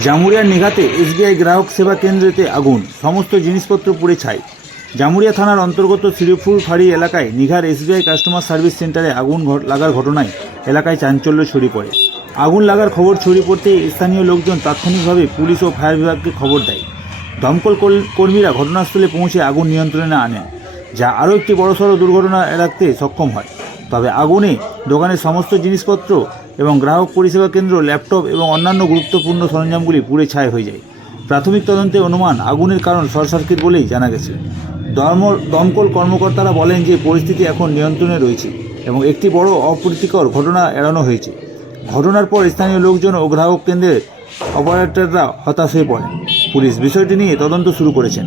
জামুরিয়ার নিঘাতে SBI গ্রাহক সেবা কেন্দ্রেতে আগুন। সমস্ত জিনিসপত্র পুড়ে ছাই। জামুরিয়া থানার অন্তর্গত শ্রীপুর ফাঁড়ি এলাকায় নিঘার এসবিআই কাস্টমার সার্ভিস সেন্টারে আগুন লাগার ঘটনায় এলাকায় চাঞ্চল্য ছড়িয়ে পড়ে। আগুন লাগার খবর ছড়িয়ে পড়তেই স্থানীয় লোকজন তাৎক্ষণিকভাবে পুলিশ ও ফায়ার বিভাগকে খবর দেয়। দমকল কল- কর্মীরা ঘটনাস্থলে পৌঁছে আগুন নিয়ন্ত্রণে আনেন, যা আরও একটি বড়সড় দুর্ঘটনা এড়াতে সক্ষম হয়। তবে আগুনে দোকানের সমস্ত জিনিসপত্র এবং গ্রাহক পরিষেবা কেন্দ্র, ল্যাপটপ এবং অন্যান্য গুরুত্বপূর্ণ সরঞ্জামগুলি পুড়ে ছাই হয়ে যায়। প্রাথমিক তদন্তে অনুমান আগুনের কারণ শর্ট সার্কিট বলেই জানা গেছে। ধর্ম দমকল কর্মকর্তারা বলেন যে পরিস্থিতি এখন নিয়ন্ত্রণে রয়েছে এবং একটি বড় অপ্রীতিকর ঘটনা এড়ানো হয়েছে। ঘটনার পর স্থানীয় লোকজন ও গ্রাহক কেন্দ্রের অপারেটররা হতাশ হয়ে পড়েন। পুলিশ বিষয়টি নিয়ে তদন্ত শুরু করেছেন।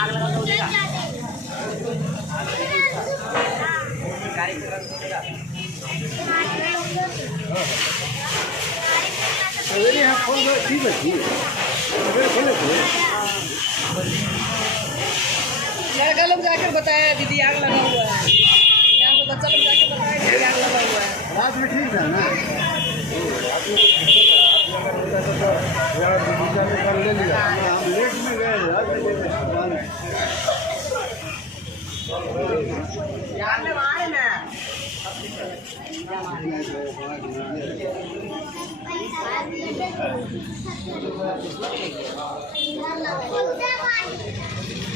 સવેરે હા ફોન लड़का लोग जाकर बताया दीदी आग लगा हुआ है Thank you.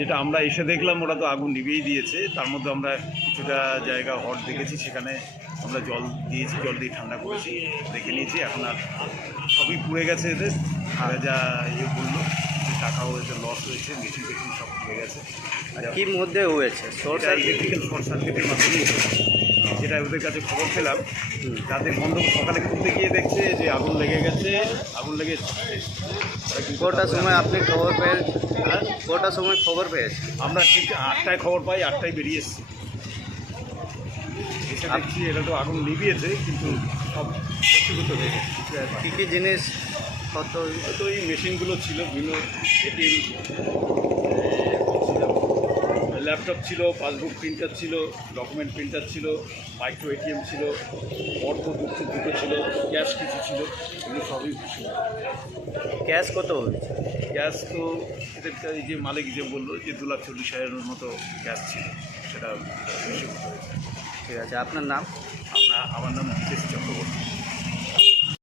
যেটা আমরা এসে দেখলাম ওরা তো আগুন নিভিয়েই দিয়েছে। তার মধ্যে আমরা কিছুটা জায়গা হট দেখেছি সেখানে আমরা জল দিয়েছি জল দিয়ে ঠান্ডা করেছি দেখে নিয়েছি। এখন আর সবই পুড়ে গেছে এদের। আর যা ইয়ে বলল টাকা টাকাও হয়েছে লস হয়েছে মেশিন টেশিন সব পুড়ে গেছে। কি মধ্যে হয়েছে? শর্ট সার্কিট শর্ট সার্কিটের মাধ্যমেই হয়েছে। যেটা ওদের কাছে খবর পেলাম রাতে বন্ধ সকালে খুলতে গিয়ে দেখছে যে আগুন লেগে গেছে আগুন লেগে কটার সময় আপনি খবর পেয়ে কটার সময় খবর পেয়েছেন? আমরা ঠিক আটটায় খবর পাই আটটায় বেরিয়ে এসেছি। এসে দেখছি এটা তো আগুন নিভিয়েছে কিন্তু সব ভস্মীভূত হয়ে গেছে। কী কী জিনিস কত নেই। এই মেশিনগুলো ছিল বিভিন্ন এটিএম ল্যাপটপ ছিল পাসবুক প্রিন্টার ছিল ডকুমেন্ট প্রিন্টার ছিল মাইক্রো এটিএম ছিল অর্থ দুঃখ দুটো ছিল ক্যাশ কিছু ছিল এগুলো সবই ছিল। গ্যাস কত হয়েছে গ্যাস তো এই যে মালিক যে বলল যে দু লাখ চল্লিশ হাজারের মতো গ্যাস ছিল সেটা ঠিক আছে আপনার নাম? আপনার আমার নাম হিতেশ চক্রবর্তী।